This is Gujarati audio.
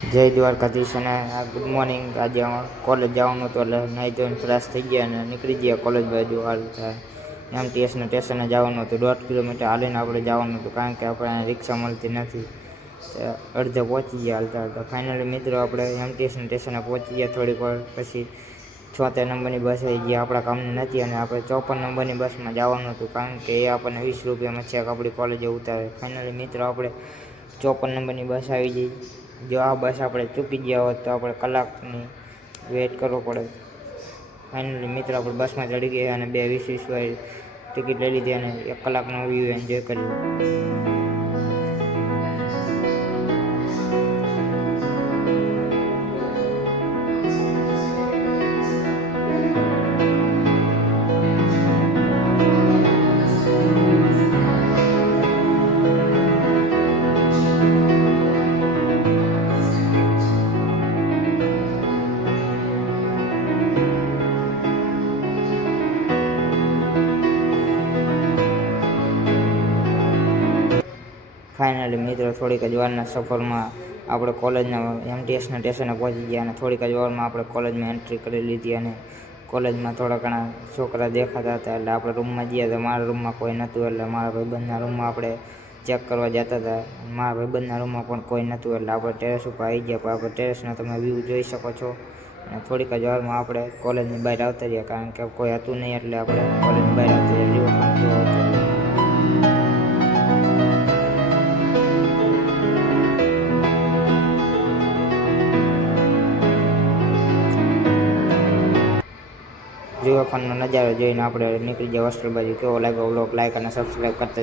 જય દ્વારકાધીશ અને ગુડ મોર્નિંગ. આજે કોલેજ જવાનું હતું એટલે નાહી ધોઈને ફ્રેશ થઈ ગયા અને નીકળી ગયા કોલેજ બાજુ. હાલ એમટીએસના સ્ટેશને જવાનું હતું. 1.5 કિલોમીટર હાલીને આપણે જવાનું હતું, કારણ કે આપણે રિક્ષા મળતી નથી. અડધે પહોંચી ગયા હાલતા હાલતા. ફાઇનલી મિત્રો આપણે એમટીએસના સ્ટેશને પહોંચી ગયા. થોડીક વાર પછી 76 નંબરની બસ આવી ગયા. આપણા કામની નથી અને આપણે 54 નંબરની બસમાં જવાનું હતું, કારણ કે એ આપણને 20 રૂપિયામાં છેક આપણી કોલેજે ઉતારે. ફાઇનલી મિત્રો આપણે 54 નંબરની બસ આવી ગઈ. જો આ બસ આપણે ચૂકી ગયા હોત તો આપણે કલાકની વેઇટ કરવો પડે. ફાઇનલી મિત્રો આપણે બસમાં ચડી ગયા અને 2:20 વાળી ટિકિટ લઈ લીધી અને 1 કલાકનો વ્યૂ એન્જોય કર્યો. ફાઇનલી મિત્રો થોડીક જ વારના સફરમાં આપણે કોલેજના એમટીએસના સ્ટેશને પહોંચી ગયા અને થોડીક જ વારમાં આપણે કોલેજમાં એન્ટ્રી કરી લીધી. અને કોલેજમાં થોડા ઘણા છોકરા દેખાતા હતા એટલે આપણે રૂમમાં ગયા. તો મારા રૂમમાં કોઈ નહોતું, એટલે મારા ભાઈબંધના રૂમમાં આપણે ચેક કરવા જતા હતા. મારા ભાઈબંધના રૂમમાં પણ કોઈ નહોતું, એટલે આપણે ટેરેસ ઉપર આવી ગયા. પણ આપણે ટેરેસનો તમે વ્યૂ જોઈ શકો છો. અને થોડીક જ વારમાં આપણે કોલેજની બહાર આવતા રહ્યા, કારણ કે કોઈ હતું નહીં, એટલે આપણે કોલેજની બહાર આવતા રહ્યા. રિવરફ્રન્ટ જોવા હતો. રિવરફ્રન્ટનો નજારો જોઈને આપણે નીકળી ગયા હોસ્ટેલ બાજુ. કેવો લાગ્યો વ્લોગ? લાઈક અને સબસ્ક્રાઈબ કરતા